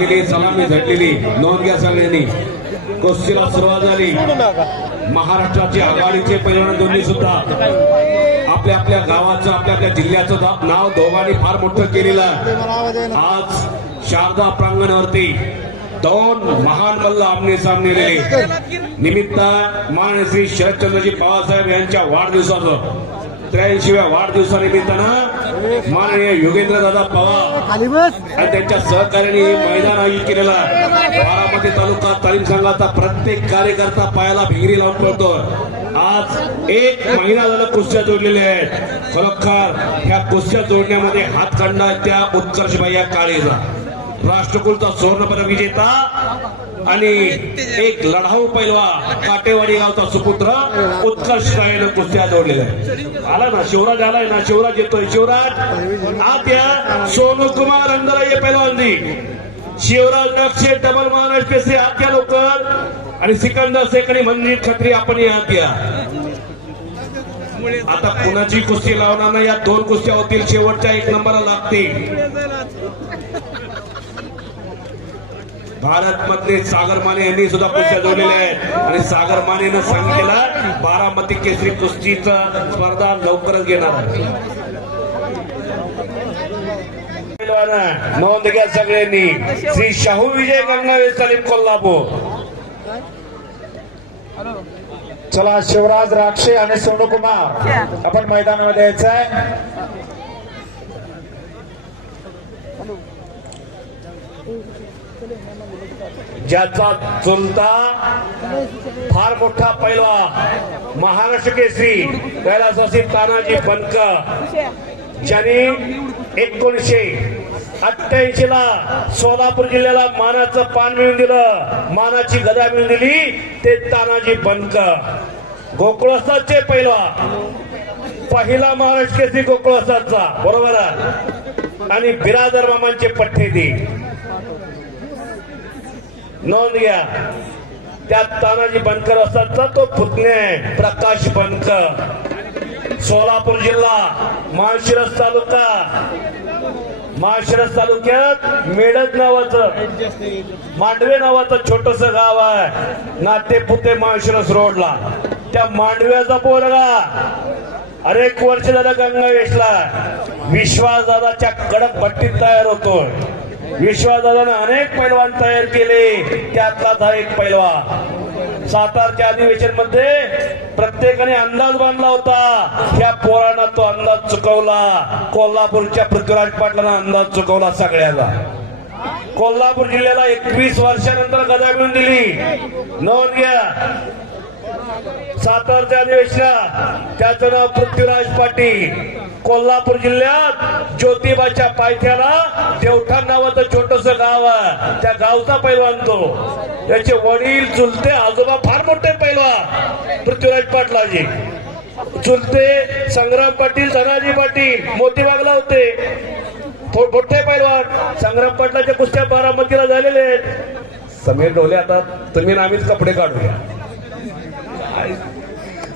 केली सलामी झटलेली नोंद घ्या सगळ्यांनी कुस्तीला सुरुवात झाली. महाराष्ट्राचे आघाडीचे पैलवान दोन्ही सुद्धा आपल्या आपल्या गावाचं आपल्या आपल्या जिल्ह्याचं नाव दोघांनी फार मोठं केलेलं. आज शारदा प्रांगणावरती दोन महान मल्ल आमने सामने निमित्त मान श्री शरदचंद्रजी पवारसाहेब यांच्या वाढदिवसाचं त्र्याऐंशीव्या वाढदिवसानिमित्तानं माननीय योगेंद्र दादा पवार आणि त्यांच्या सहकार्याने हे मैदान आयोजित केलेला बारामती तालुका तालीम संघाचा प्रत्येक कार्यकर्ता पायाला भिंगरी लावून पडतो आज एक महिना झालं कुस्त्या जोडलेल्या आहेत. खरोखर ह्या कुस्त्या जोडण्यामध्ये हात काढला त्या उत्कर्ष भैया काळेचा. राष्ट्रकुलचा सुवर्ण पदक विजेता आणि एक लढाऊ पैलवा काटेवाडी गावचा सुपुत्र उत्कर्ष रायनं कुस्त्या जोडलेल्या आहे आला ना शिवराज आलाय ना शिवराज येतोय. शिवराज आत्या सोनू कुमार अंदर पैलवानजी. शिवराज नक्षे डबल महाराष्ट्र से आत्या लोकर लवकर आणि सिकंदर सेकडी मंदिर खत्री आपण या आत्या या आता कुणाची कुस्ती लावणार नाही? या दोन कुस्त्या होतील. शेवटच्या एक नंबरला लागतील. भारत मधले सागर माने यांनी सुद्धा कुस्त्या जोडलेल्या आहेत. आणि सागर मानेनं सांगितलेलं बारामती केसरी कुस्तीचा स्पर्धा लवकरच घेणार आहे. नोंद घ्या सगळ्यांनी. श्री शाहू विजय गंगावे सलीम कोल्हापूर. चला शिवराज राक्षे आणि सोनू कुमार आपण मैदानामध्ये यायचंय ज्याचा चुलता फार मोठा पैलवा महाराष्ट्र केसरी कैलासवासी तानाजी बनक ज्यांनी एकोणीशे अठ्ठ्याऐंशी ला सोलापूर जिल्ह्याला मानाचं पान मिळून दिलं मानाची गदा मिळून दिली ते तानाजी बनक गोकुळस्थाचे पैलवा पहिला महाराष्ट्र केसरी गोकुळस्थाचा बरोबर आणि बिरादर मामांचे पठ्ठे ती नोंद घ्या. त्यात तानाजी बनकर असताचा तो पुतणे प्रकाश बनकर. सोलापूर जिल्हा माळशिरस तालुका. माळशिरस तालुक्यात मेडज नावाचं मांडवे नावाचं छोटस गाव आहे. नाते पुते माळशिरस रोडला. त्या मांडव्याचा पोरगा. अनेक वर्ष झालं गंगावेशला विश्वास दादाच्या कडक भट्टीत तयार होतोय. विश्वासदादानं अनेक पैलवान तयार केले. त्यातलाच हा एक पैलवान. सातारच्या अधिवेशनमध्ये प्रत्येकाने अंदाज बांधला होता. ह्या पोरानं तो अंदाज चुकवला. कोल्हापूरच्या पृथ्वीराज पाटलानं अंदाज चुकवला सगळ्याला. कोल्हापूर जिल्ह्याला एकवीस वर्षानंतर गदा मिळून दिली. नोंद घ्या. सातारच्या अधिवेशनात त्याचं नाव पृथ्वीराज पाटील. कोल्हापूर जिल्ह्यात ज्योतिबाच्या पायथ्याला देवठाण नावाचं छोटस गाव आहे. त्या गावचा पैलवान तो. त्याचे वडील चुलते आजोबा फार मोठे पैलवान. पृथ्वीराज पाटलाजी. चुलते संग्राम पाटील धनाजी पाटील मोतीबागला होते. थो- मोठे पैलवान. संग्राम पाटलाच्या कुस्त्या बारामतीला झालेले आहेत. समीर डोले आता तुम्ही आम्हीच कपडे काढूया.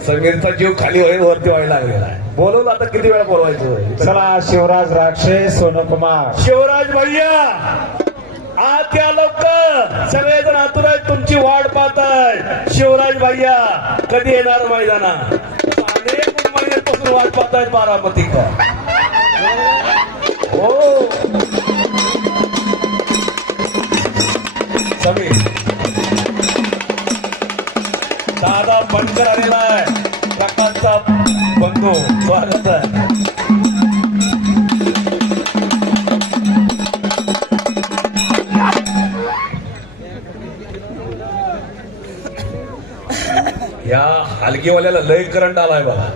समीरचा जीव खाली होईल वरती व्हायला लागलेला आहे बोलवलं आता किती वेळा बोलवायचं? चला शिवराज राक्षे सोनू कुमार शिवराज भैया आत या लवकर. सगळेजण आतुर आहेत तुमची वाट पाहताय. शिवराज भैया कधी येणार मैदाना अनेक महिन्यापासून वाट पाहतायत बारामती का हो. समीर बनकर आलेला आहे प्रकाशचा बंधू स्वागत आहे. या हलगीवाल्याला लय करंट आलाय बघा.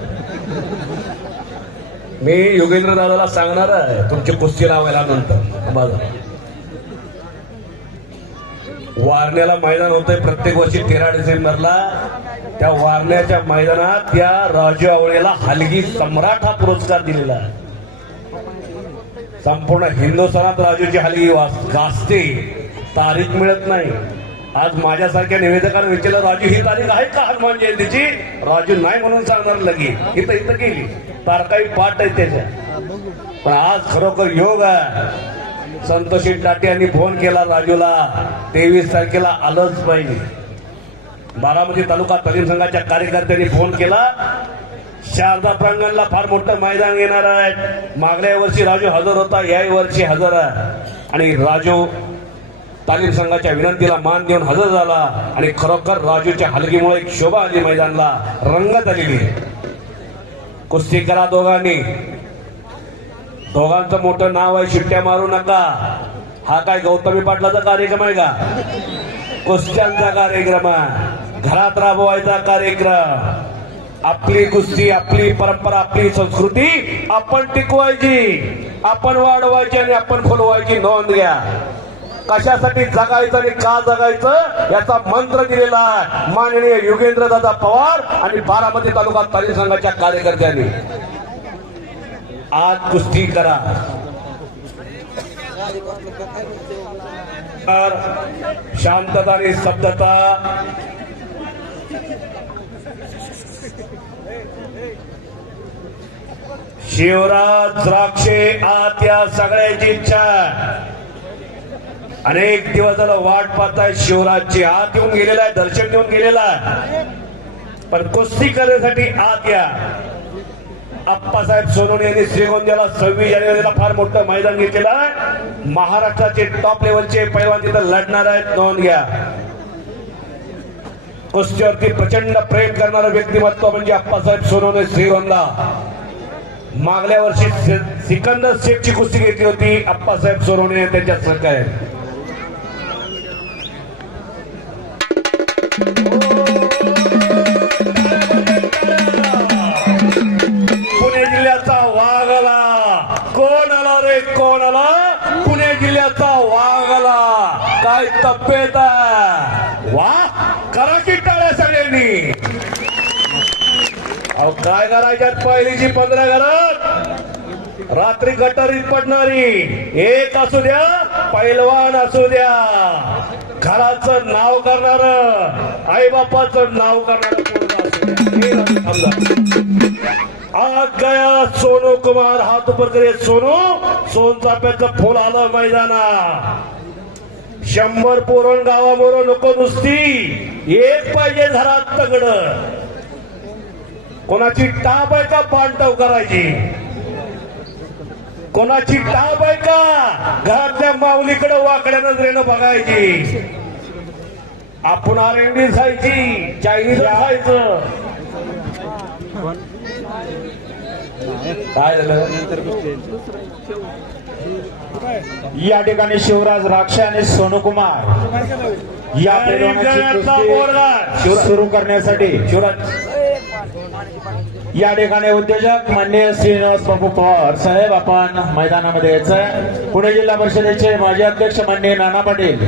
मी योगेंद्र दादाला सांगणार आहे तुमची कुस्ती लावायला नंतर. माझा वारण्याला मैदान होतंय. प्रत्येक वर्षी तेरा डिसेंबरला त्या वारण्याच्या मैदानात त्या राजू आवळेला हलगी सम्राट हा पुरस्कार दिलेला आहे. संपूर्ण हिंदुस्थानात राजूची हलगी वास- गाजते तारीख मिळत नाही. आज माझ्यासारख्या निवेदकाने विचारलं राजू ही तारीख आहे का हनुमान जयंतीची? राजू नाही म्हणून सांगणार लगी. इथं इथं गेली. तारकाही पाठ आहे त्याच्या. पण आज खरोखर योग आहे. संतोषी टाटे यांनी फोन केला राजूला. तेवीस तारखेला आलंच पाहिजे. बारामती तालुका तलीम संघाच्या कार्यकर्त्यांनी फोन केला. शारदा प्रांगणला फार मोठं मैदान येणार आहे. मागल्या वर्षी राजू हजर होता याही वर्षी हजर आहे. आणि राजू तालीम संघाच्या विनंतीला मान देऊन हजर झाला. आणि खरोखर राजूच्या हलगीमुळे एक शोभा आली मैदानला. रंगत आलेली कुस्ती करा दोघांनी. दोघांचं मोठं नाव आहे शिट्ट्या मारू नका. हा काय गौतमी पाटलाचा कार्यक्रम आहे का? कुस्त्यांचा कार्यक्रम आहे. घरात राबवायचा कार्यक्रम. आपली कुस्ती आपली परंपरा आपली संस्कृती आपण टिकवायची. आपण वाढवायची आणि आपण फुलवायची. नोंद घ्या. कशासाठी जगायचं आणि का जगायचं याचा मंत्र दिलेला आहे. माननीय युगेंद्र दादा पवार आणि बारामती तालुका तालीम संघाच्या कार्यकर्त्यांनी. आज कुस्ती करा। तर शांतता आणि शब्दता शिवराज द्राक्षे आत या सगळ्याची इच्छा अनेक दिवस झालं वाट पाहताय शिवराजची आत येऊन गेलेला आहे दर्शन देऊन गेलेला आहे. पण कुस्ती करण्यासाठी आत या. आप्पासाहेब सोनवणे यांनी श्रीगोंद्याला सव्वीस जानेवारीला फार मोठं मैदान घेतलेलं आहे. महाराष्ट्राचे टॉप लेवलचे पैलवान तिथं लढणार आहेत. नोंद घ्या. कुस्तीवरती प्रचंड प्रेम करणारं व्यक्तिमत्व म्हणजे आप्पासाहेब सोनवणे श्रीगोंदा. मागल्या वर्षी सिकंदर शेखची कुस्ती घेतली होती. आप्पासाहेब सोनवणे त्यांच्या सहकार्य काय तब्येत वा करा की टाळ्या सगळ्यांनी. अहो काय करायच्यात पहिलीची पंधरा घरात? रात्री गटारीत पडणारी. एक असू द्या पैलवान असू द्या. घराचं नाव करणार आई बापाचं नाव करणार आज गया सोनू कुमार. हात ऊपर करे सोनू सोनचाफ्याचं फुल आलं मैदाना शंभर पोरण गावाबरोबर नको नुसती. एक पाहिजे घरात तगड. कोणाची टाप आहे का पांडव करायची? कोणाची टाप आहे का घरातल्या माऊलीकडे वाकड्या नजरेनं बघायची? आपण आर एन खायची चायनीज खायचं काय झालं? या ठिकाणी शिवराज राक्षे आणि सोनू कुमार या. सुरू करण्यासाठी शिवराज या ठिकाणी उद्योजक मान्य श्रीनिवास बाबू पवार साहेब आपण मैदानामध्ये यायचं पुणे जिल्हा परिषदेचे माजी अध्यक्ष मान्य नाना पाटील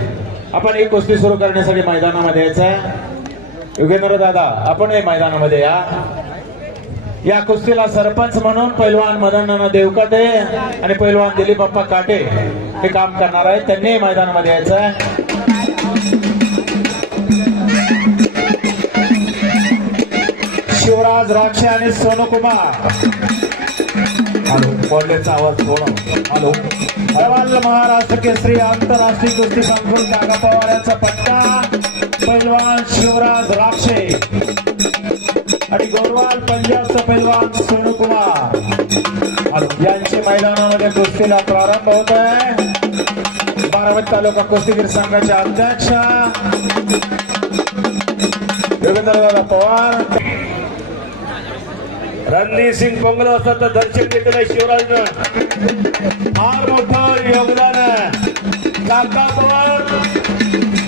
आपण ही कुस्ती सुरू करण्यासाठी मैदानामध्ये यायचं युगेंद्र दादा आपण हे मैदानामध्ये या. या कुस्तीला सरपंच म्हणून पैलवान मदन देवकटे आणि पैलवान दिलीप बाप्पा काटे हे काम करणार आहेत. त्यांनी मैदानामध्ये यायचं आहे. शिवराज राक्षे आणि सोनू कुमार कॉलेजचा आवाज थोडा हॅलो महाराष्ट्र केसरी आंतरराष्ट्रीय कुस्ती संकुल काका पवार यांचा पट्टा. पैलवान शिवराज राक्षे. आणि गोरवाल पंजाबचा पैलवान सोनू कुमार. यांची मैदानामध्ये कुस्तीला प्रारंभ होत आहे बारामती तालुका कुस्तीगीर संघाचे अध्यक्ष योगेंद्रदादा पवार. रणधीर सिंग पोंगल असतात तर दर्शन घेतलं आहे शिवराजनं. फार मोठं योगदान आहे. काका पवार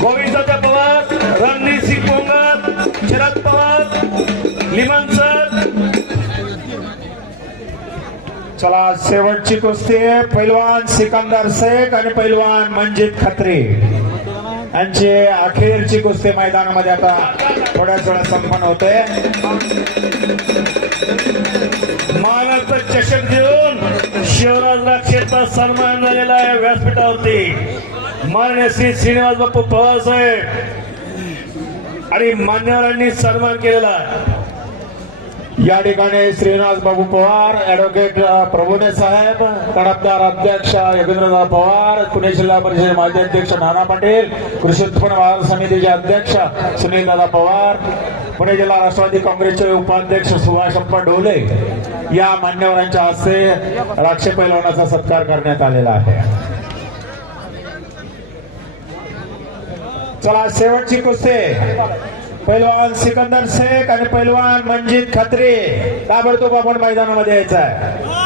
गोविंदाचा चला शेवटची कुस्ती आहे. पैलवान सिकंदर शेख आणि पैलवान मंजित खत्री. यांची अखेरची कुस्ती मैदानामध्ये आता थोड्याच वेळा संपन्न होते. मानाचा चषक देऊन शिवराजला क्षेत्रात सन्मान झालेला आहे व्यासपीठावरती. मान्य श्री श्रीनिवास बापू पवार साहेब आणि मान्यवरांनी सन्मान केलेला आहे. या ठिकाणी श्रीनिवास बाबू पवार ऍडव्होकेट प्रभुने साहेब तडफदार अध्यक्ष योगेंद्रदा पवार पुणे जिल्हा परिषद माजी अध्यक्ष नाना पाटील कृषी उत्पन्न बाजार समितीचे अध्यक्ष सुनीलदादा पवार पुणे जिल्हा राष्ट्रवादी काँग्रेसचे उपाध्यक्ष सुभाषप्पा डोले या मान्यवरांच्या हस्ते राक्षे पैलवानाचा सत्कार करण्यात आलेला आहे. चला शेवटची कुस्ती. पैलवान सिकंदर शेख आणि पैलवान मंजित खत्री. ताबडतोब आपण मैदानामध्ये यायचं आहे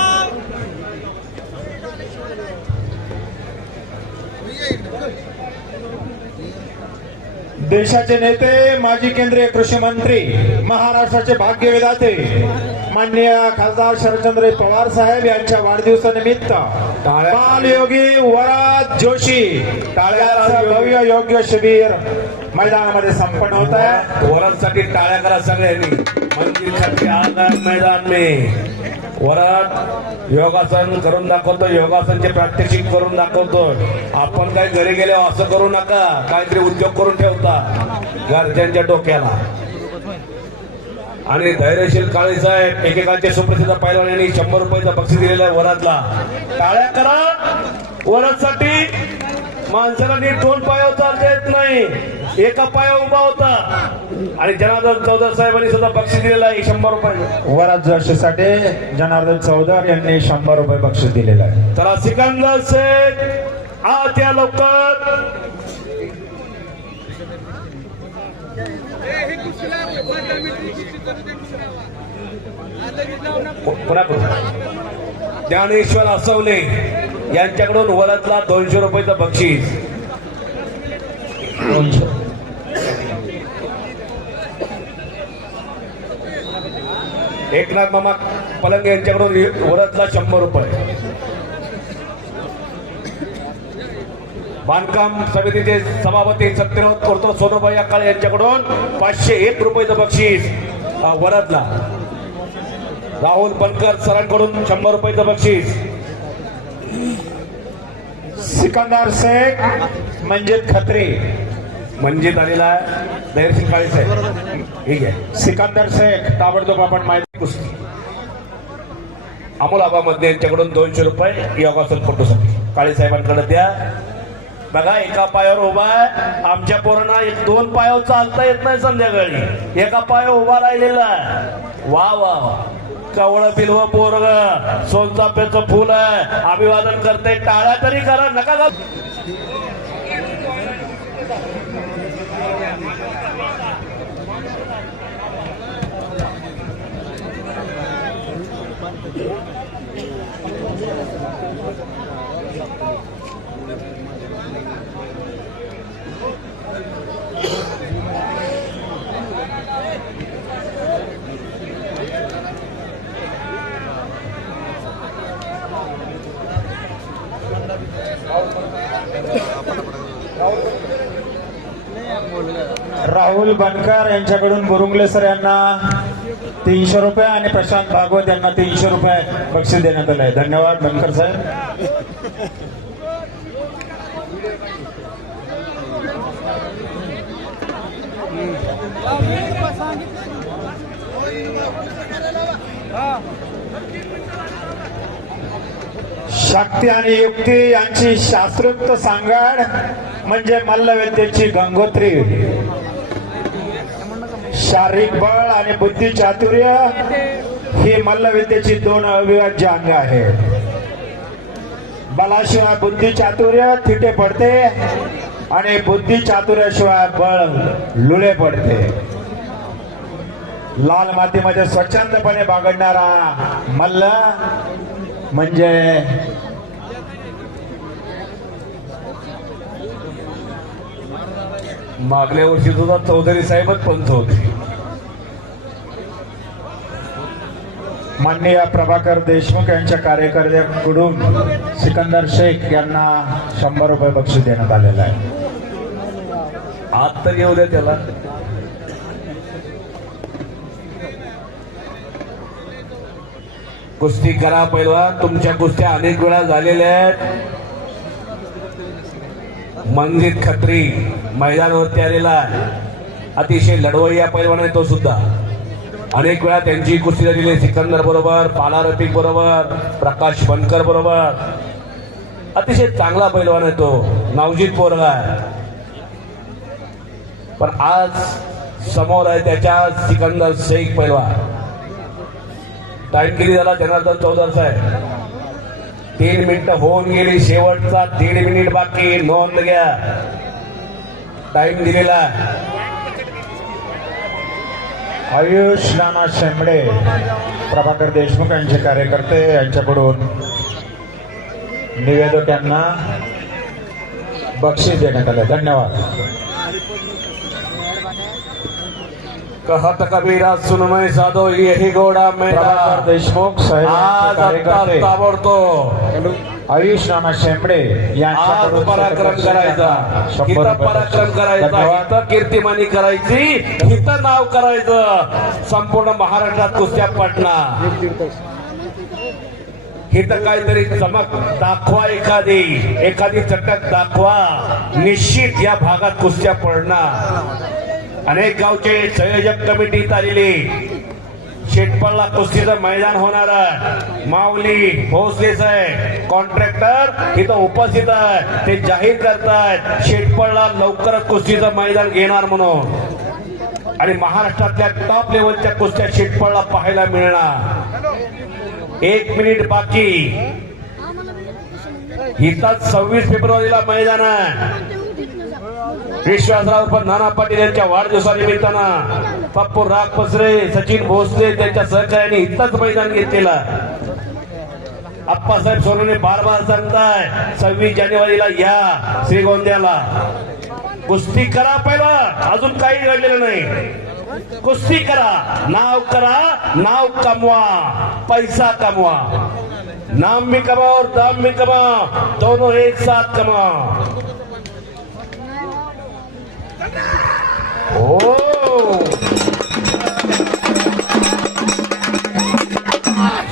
देशाचे नेते माजी केंद्रीय कृषी मंत्री महाराष्ट्राचे भाग्यविधाते माननीय खासदार शरदचंद्र पवार साहेब यांच्या वाढदिवसानिमित्त बालयोगी वरात जोशी भव्य योग्य शिबिर मैदानामध्ये संपन्न होत आहे. वरासाठी टाळ्या करा सगळ्यांनी. मंदिरसाठी खाली मैदान में. वरात योगासन करून दाखवतो. योगासनचे प्रात्यक्षिक करून दाखवतो. आपण काय घरी गेले हो, असं करू नका. काहीतरी उद्योग करून ठेवता. घरच्यांच्या डोक्याला. आणि धैर्यशील काळे साहेब एकेकाचे सुप्रसिद्ध पैलवान यांनी शंभर रुपयाचा बक्षीस दिलेला आहे वरातला टाळ्या करा. वरातसाठी माणसाला नीट दोन पायावर चालता येत नाही. एका पायावर उभा होता. आणि जनार्दन चौधरी साहेबांनी सुद्धा बक्षीस दिलेलं आहे शंभर रुपये. वरात जोशीसाठी जनार्दन चौधर यांनी शंभर रुपये बक्षीस दिलेलं आहे. चला सिकंदर शेख आत या लवकर पुन्हा. ज्ञानेश्वर असवले. यांच्याकडून वरातला दोनशे रुपयाचं बक्षीस. एकनाथ मामा पलंग यांच्याकडून वरातला शंभर रुपये. बांधकाम समितीचे सभापती सत्यनाथ करतो सोनोबाई अकाळे यांच्याकडून पाचशे एक रुपयाचं बक्षीस वरातला राहुल बनकर सरांकडून शंभर रुपयाचं बक्षीस. सिकंदर शेख मंजित खत्री. मंजित आलेला आहे. काळे साहेब. ठीक आहे. सिकंदर शेख ताबडतोब आपण माहिती पुस्तक. अमोल आबा मध्ये यांच्याकडून दोनशे रुपये योगासन फोटोसाठी. काळे साहेबांकडे द्या. बघा एका पायावर उभा आहे. आमच्या पोरांना एक दोन पायावर चालता येत नाही संध्याकाळी. एका पायावर उभा राहिलेला आहे. वा वा वा. कवळ बिलव पोरग. सोनचाफ्याचं फुल. आहे अभिवादन करते. टाळ्या तरी करा. नका राहुल बनकर यांच्याकडून बुरुंगले सर यांना तीनशे रुपये आणि प्रशांत भागवत यांना तीनशे रुपये बक्षीस देण्यात आलं आहे. धन्यवाद बनकर साहेब शक्ती आणि युक्ती यांची शास्त्रोक्त सांगड म्हणजे मल्लविद्येची गंगोत्री. शारीरिक बळ आणि बुद्धी चातुर्य ही मल्लविद्येची दोन अविभाज्य अंग आहे. बलाशिवाय बुद्धी चातुर्य थिटे पडते आणि बुद्धी चातुर्याशिवाय बळ लुळे पडते. लाल मातीमध्ये स्वच्छंदपणे बागडणारा मल्ल म्हणजे मागल्या वर्षी सुद्धा चौधरी साहेबच पंच होते. माननीय प्रभाकर देशमुख यांच्या कार्यकर्त्याकडून सिकंदर शेख यांना शंभर रुपये बक्षीस देण्यात आलेलं आहे. आत तर येऊ द्या त्याला. कुस्ती करा पहिला तुमच्या कुस्त्या अनेक वेळा झालेल्या आहेत. मंजित खत्री मैदानावरती आलेला आहे. अतिशय लढवय्या पैलवान आहे तो सुद्धा. अनेक वेळा त्यांची कुस्ती झालेली सिकंदर बरोबर पाला रफिक बरोबर प्रकाश बनकर बरोबर. अतिशय चांगला पैलवान आहे तो. नावजीत पोरगा पण आज समोर आहे त्याच्या सिकंदर शेख पैलवान. टाइम किती झाला? जनार्दन चौधर साहेब तीन मिनिटं होऊन गेली. शेवटचा दीड मिनिट बाकी. नोंद घ्या. टाइम दिलेला आहे. आयुष नाना शेंबडे प्रभाकर देशमुख यांचे कार्यकर्ते यांच्याकडून निवेदक यांना बक्षीस देण्यात आले. धन्यवाद. कहत कबीरा सुनमय साधो यही गोडा मेरा प्रभाकर देशमुख साहेब ताबडतो आयुष नाना शेंबडे आज पराक्रम करायचा. रुपये पराक्रम. करायचा. हिथं कीर्तिमानी करायची. हिथं नाव करायचं. संपूर्ण महाराष्ट्रात कुस्त्या पडणार हिथं काहीतरी चमक दाखवा एखादी. एखादी चटक दाखवा. निश्चित या भागात कुस्त्या पडणार. अनेक गावचे संयोजक कमिटी इथं आलेली. शेटपळला कुस्तीचं मैदान होणार आहे. माऊली भोसले साहेब कॉन्ट्रॅक्टर इथं उपस्थित आहे. ते जाहीर करतायत शेटपळला लवकरच कुस्तीचं मैदान घेणार म्हणून. आणि महाराष्ट्रातल्या टॉप लेवलच्या कुस्त्या शेटपळला पाहायला मिळणार. एक मिनिट बाकी. इथंच सव्वीस फेब्रुवारीला मैदान आहे. विश्वासराव पण नाना पाटील यांच्या वाढदिवसानिमित्तानं पप्पू राग पसरे सचिन भोसले त्यांच्या सहकार्याने इतकाच मैदान घेतलेला. आप्पासाहेब सोनवणे बार बार सांगताय सव्वीस जानेवारीला या श्रीगोंद्याला. कुस्ती करा पहिला अजून काही घडलेलं नाही. कुस्ती करा नाव करा नाव कमवा पैसा कमवा. नाम भी कमाओ और दाम भी कमाओ दोनों एक साथ कमाओ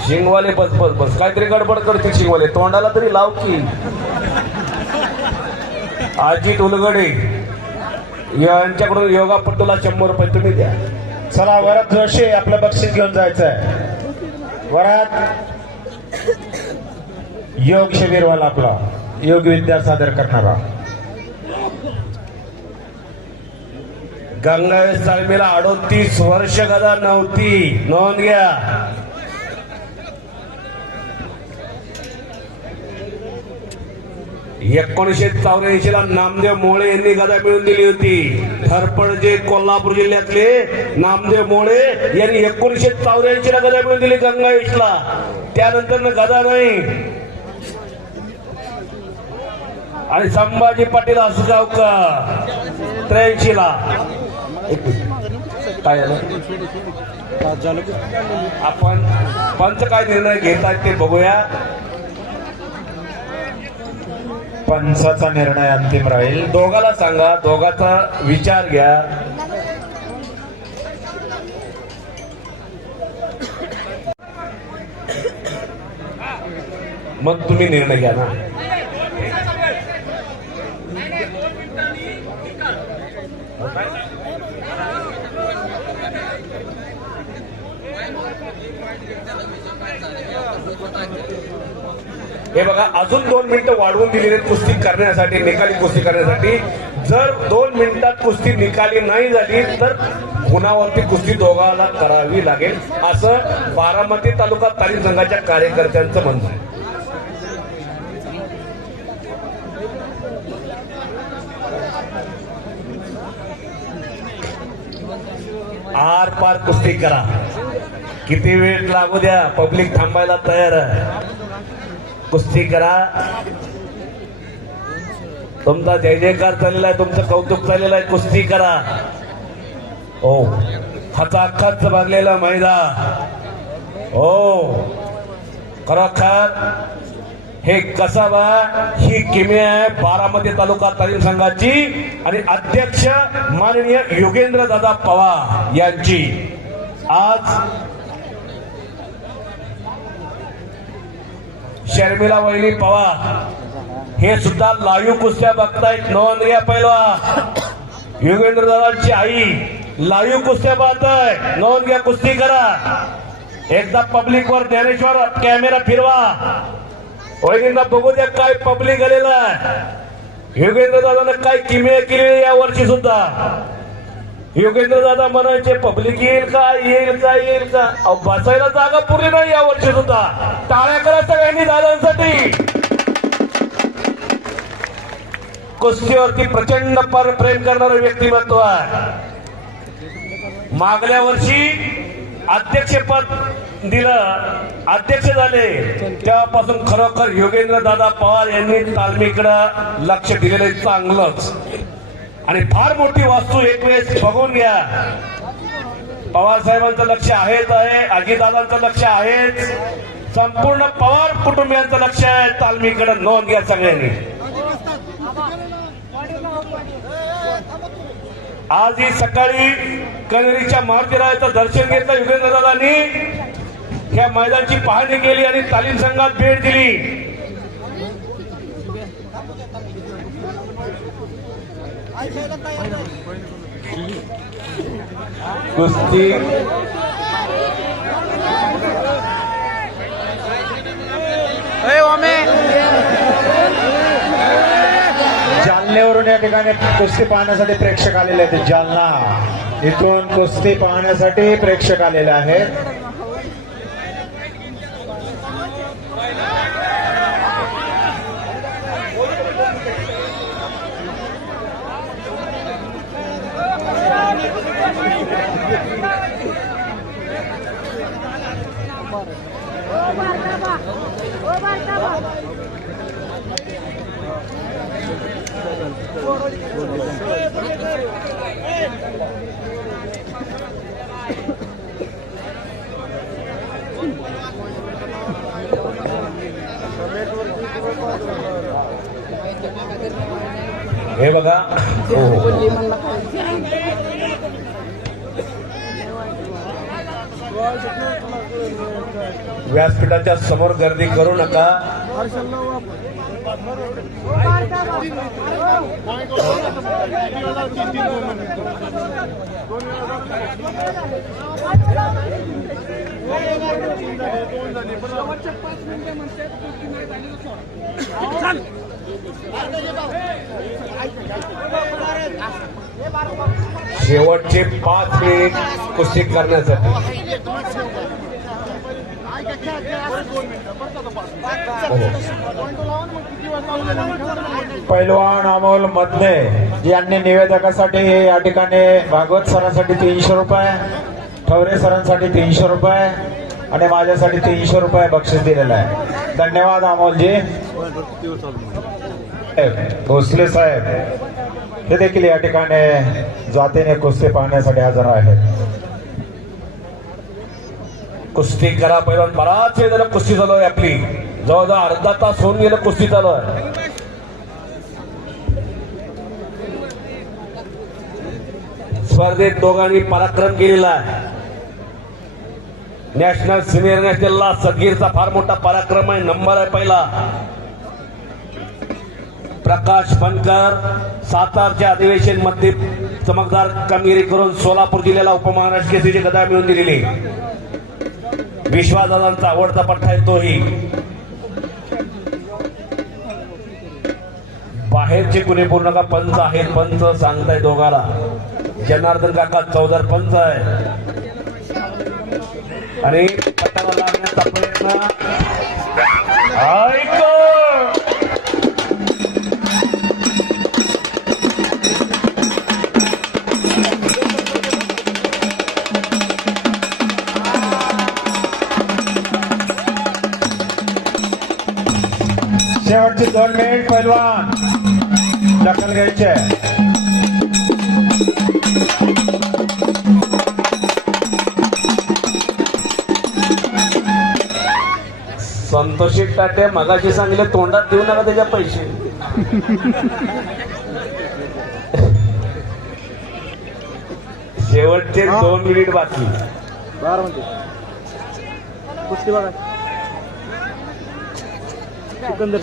शिंगवाले बस बस बस. काहीतरी गडबड करते शिंगवाले. तोंडाला तरी लाव की. अजित उलगडे यांच्याकडून योगा योगापट्टूला शंभर रुपये तुम्ही द्या. चला वरात जोशी आपलं बक्षीस घेऊन जायचं आहे वरात योग शिबिरवाला आपला. योग विद्या सादर करणारा. गंगावेश तालमीला अडोतीस वर्ष गदा नव्हती. नोंद घ्या. एकोणीशे चौऱ्याऐंशी ला नामदेव मोळे यांनी गदा मिळून दिली होती. थरपड जे कोल्हापूर जिल्ह्यातले नामदेव मोळे यांनी एकोणीशे चौऱ्याऐंशी ला गदा मिळून दिली गंगावेशला त्यानंतर गदा नाही. आणि संभाजी पाटील असगावकर त्र्याऐंशी ला काय झालं? आपण पंच काय निर्णय घेत आहेत ते बघूया. पंचाचा निर्णय अंतिम राहील. दोघाला सांगा दोघाचा विचार घ्या. मग तुम्ही निर्णय घ्या ना. हे बघा अजून दोन मिनिटं वाढवून दिलेली आहेत कुस्ती करण्यासाठी निकाली कुस्ती करण्यासाठी. जर दोन मिनिटात कुस्ती निकाली नाही झाली तर गुणावरती कुस्ती दोघाला करावी लागेल. असं बारामती तालुका तालीम संघाच्या कार्यकर्त्यांचं म्हणणं आहे. आर पार कुस्ती करा. किती वेळ लागू द्या? पब्लिक थांबायला तयार आहे. कुस्ती करा. तुमचा जय जयकार चाललेला आहे तुमचं कौतुक चाललेलं आहे कुस्ती करा. हो खचाखच भरलेला मैदा. हो खरोखर हे कसाबा ही किमी आहे बारामती तालुका तालीम संघाची आणि अध्यक्ष माननीय योगेंद्र दादा पवार यांची. आज शर्मिला वहिनी पवार हे सुद्धा लाईव्ह कुस्त्या बघतायत नोंद घ्या पहिला युगेंद्र दादांची आई लाईव्ह कुस्त्या पाहताय नोंद घ्या कुस्ती करा. एकदा पब्लिक वर ज्ञानेश्वर कॅमेरा फिरवा. वहिनींना बघू द्या काय पब्लिक आलेला आहे. युगेंद्र दादानं काय किमया केली या वर्षी सुद्धा. योगेंद्र दादा म्हणायचे पब्लिक येईल का? येईल का? येईल का? अहो, बसायला जागा पुरली नाही या वर्षी सुद्धा. टाळ्या करा सगळ्यांनी दादांसाठी. कुस्तीवरती प्रचंड पर प्रेम करणारं व्यक्तिमत्व आहे. मागल्या वर्षी अध्यक्षपद दिलं अध्यक्ष झाले. तेव्हापासून खरोखर योगेंद्र दादा पवार यांनी तालमीकडं लक्ष दिलेलं चांगलंच. आणि फार मोठी वास्तू एक वेळेस बघून घ्या. पवार साहेबांचं लक्ष आहेच आहे अजितदादांचं लक्ष आहेच. संपूर्ण पवार कुटुंबियांचं लक्ष आहे. तालमीकडे नोंद घ्या सगळ्यांनी. आज ही सकाळी कनेरीच्या मारुतीरायाचं दर्शन घेतलं युगेंद्र दादांनी या मैदानची पाहणी केली आणि तालीम संघात भेट दिली. कुस्ती. जालन्यावरून या ठिकाणी कुस्ती पाहण्यासाठी प्रेक्षक आलेले आहेत. जालना. इथून कुस्ती पाहण्यासाठी प्रेक्षक आलेले आहेत. व्यासपीठाच्या समोर गर्दी करू नका. शेवटचे पाच मिनिट कुस्ती करण्यासाठी. पैलवान अमोल मधने यांनी निवेदकासाठी या ठिकाणी भागवत सरांसाठी तीनशे रुपये ठवरे सरांसाठी तीनशे रुपये आणि माझ्यासाठी तीनशे रुपये बक्षीस दिलेलं आहे. धन्यवाद अमोलजी. भोसले साहेब हे देखील या ठिकाणी जातीने कुस्ती पाहण्यासाठी हजर आहेत. कुस्ती करा पहिला बराच वेळ झालं कुस्ती चालू आहे आपली. जवळजवळ अर्धा तास होऊन गेलं कुस्ती चालू आहे. स्पर्धेत दोघांनी पराक्रम केलेला आहे. नॅशनल सिनियर नॅशनलला सगीरचा फार मोठा पराक्रम आहे नंबर आहे पहिला. प्रकाश बनकर सातारच्या अधिवेशनमध्ये चमकदार कामगिरी करून सोलापूर जिल्ह्याला उपमहाराष्ट्र केसरीची गदा मिळवून दिलेली. विश्वासदादांचा आवडता पट्टा आहे तोही. बाहेरचे कुणी पूर्ण का पंच आहेत पंच सांगताय दोघाला. जनार्दन काका चौदार पंच आहे. आणि पट्टाला लागण्याचा प्रयत्न. शेवटचे दोन मिनिट पैलवान दखल घ्यायची. आहे संतोषी टाटे मगाशी सांगितले तोंडात देऊ नका त्याच्या पैसे. शेवटचे दोन मिनिट बाकी. बारा म्हणते कुस्ती बघा. सिकंदर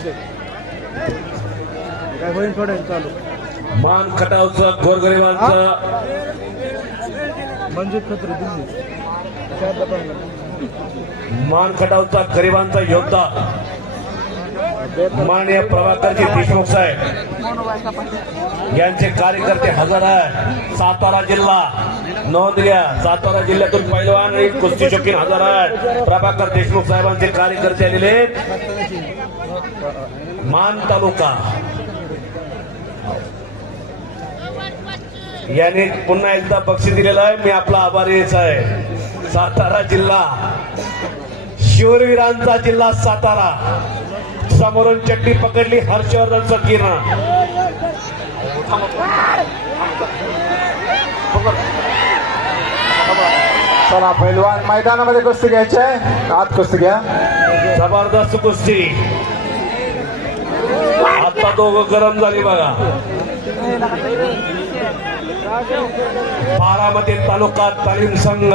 काय होईल थोडं चालू. मान खटावचं गोरगरिबांचं. मंजूर खत्री दिल्ली मान खटावचा गरिबांचा योद्धा. माननीय प्रभाकरजी देशमुख साहेब. यांचे कार्यकर्ते हजर आहे सातारा जिल्हा नोंद घ्या सातारा जिल्ह्यातून पैलवान आणि कुस्ती शौकीन हजर आहे प्रभाकर देशमुख साहेबांचे कार्यकर्ते आलेले. मान तालुका. यांनी पुन्हा एकदा बक्षीस दिलेलं आहे. मी आपला आभारीच आहे. सातारा जिल्हा. शूरवीरांचा जिल्हा सातारा. समोरून चड्डी पकडली. हर्षवर्धन सकीना चला पैलवान मैदानामध्ये कुस्ती घ्यायची आहे. आत कुस्ती घ्या. जबरदस्त कुस्ती. आता दोघं गरम झाली बघा. बारामती तालुका तालीम संघ.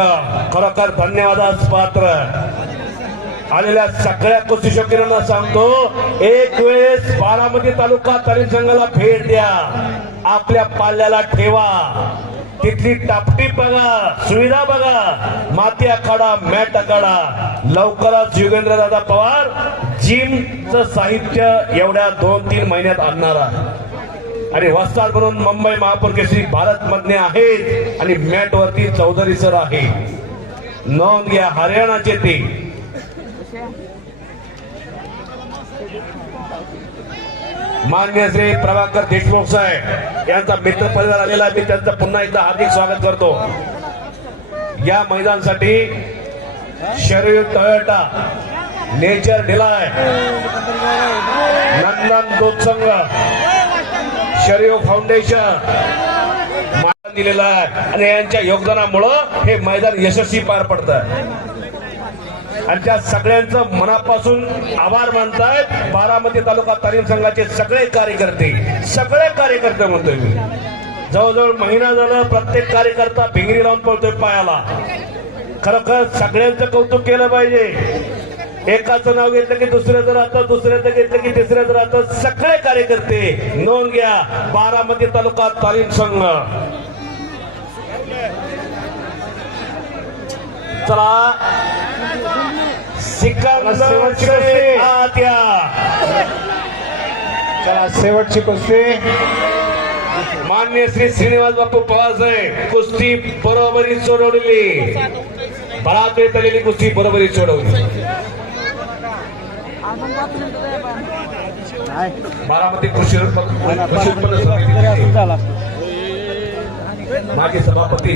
खरोखर धन्यवादास पात्र. आलेल्या सगळ्या कुस्ती शौकीनांना सांगतो एक वेळेस बारामती तालुका तालीम संघाला भेट द्या. आपल्या पाल्याला ठेवा. तिथली टापटी बघा सुविधा बघा. माती आखाडा मॅट आखाडा. लवकरच युगेंद्र दादा पवार जिमचं साहित्य एवढ्या दोन तीन महिन्यात आणणारा आणि वस्ताद म्हणून मुंबई महापौर केसरी भारत मधने आहेत आणि मॅट वरती चौधरी सर आहे. नोंद घ्या हरियाणाचे ते. मान्य श्री प्रभाकर देशमुख साहेब यांचा मित्र परिवार आलेला आहे. मी त्यांचं पुन्हा एकदा हार्दिक स्वागत करतो. या मैदानासाठी शरीर टयोटा नेचर डिलाय नंदन दूध संघ शरीर फाउंडेशन मैदान दिलेलं आहे आणि यांच्या योगदानामुळं हे मैदान यशस्वी पार पडतं आणि त्या सगळ्यांचं मनापासून आभार मानतायत बारामती तालुका तालीम संघाचे सगळे कार्यकर्ते सगळे कार्यकर्ते म्हणतोय मी जवळजवळ महिना झालं प्रत्येक कार्यकर्ता भिंगरी लावून पळतोय पायाला खरोखर सगळ्यांचं कौतुक केलं पाहिजे एकाचं नाव घेतलं की दुसऱ्याचं राहतं दुसऱ्याचं घेतलं की तिसऱ्याचं राहतं. सगळे कार्यकर्ते नोंद घ्या. बारामती तालुका तालीम संघ. चला. चला शेवटची कुस्ती मान्य श्री श्रीनिवास बापू पवार साहेब कुस्ती बरोबरी सोडवलेली. बराच वेळ चाललेली कुस्ती बरोबरी सोडवली. बारामती कृषी कृषी उत्पन्न समिती. झाला. माजी सभापती